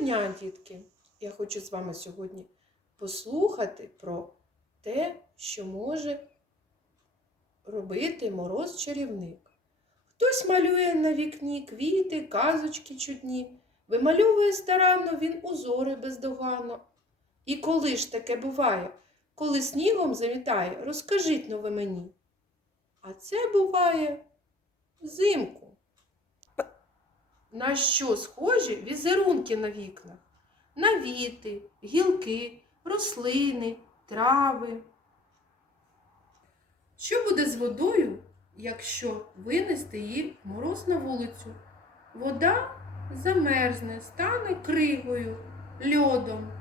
Дня, дітки! Я хочу з вами сьогодні послухати про те, що може робити мороз-чарівник. Хтось малює на вікні квіти, казочки чудні, вимальовує старанно він узори бездоганно. І коли ж таке буває, коли снігом замітає, розкажіть но ви мені. А це буває взимку. На що схожі візерунки на вікнах? На віти, гілки, рослини, трави. Що буде з водою, якщо винести її в мороз на вулицю? Вода замерзне, стане кригою, льодом.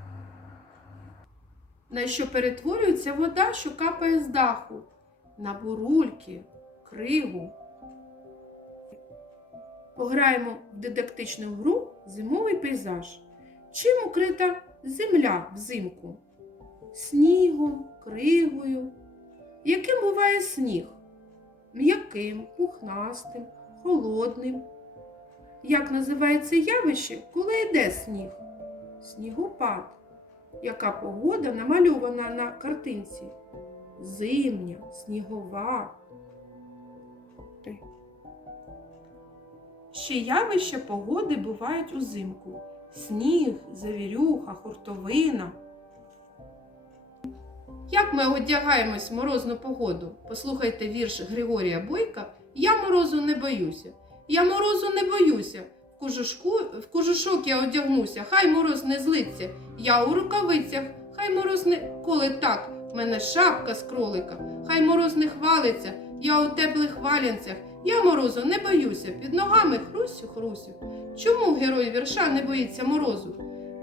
На що перетворюється вода, що капає з даху? На бурульки, кригу. Пограємо в дидактичну гру Зимовий пейзаж. Чим укрита земля взимку? Снігом, кригою. Яким буває сніг? М'яким, пухнастим, холодним. Як називається явище, коли йде сніг? Снігопад. Яка погода намальована на картинці? Зимня, снігова. Ще явища погоди бувають узимку. Сніг, завірюха, хуртовина. Як ми одягаємось в морозну погоду? Послухайте вірш Григорія Бойка Я морозу не боюся. Я морозу не боюся. В кожушку, в кожушок я одягнуся, хай мороз не злиться. Я у рукавицях, хай мороз не коли так. В мене шапка з кролика, хай мороз не хвалиться, я у теплих валянцях. Я морозу не боюся, під ногами хрусю хрусю. Чому герой вірша не боїться морозу?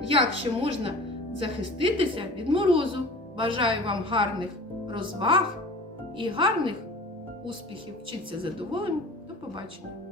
Як ще можна захиститися від морозу? Бажаю вам гарних розваг і гарних успіхів. Вчіться задоволені. До побачення!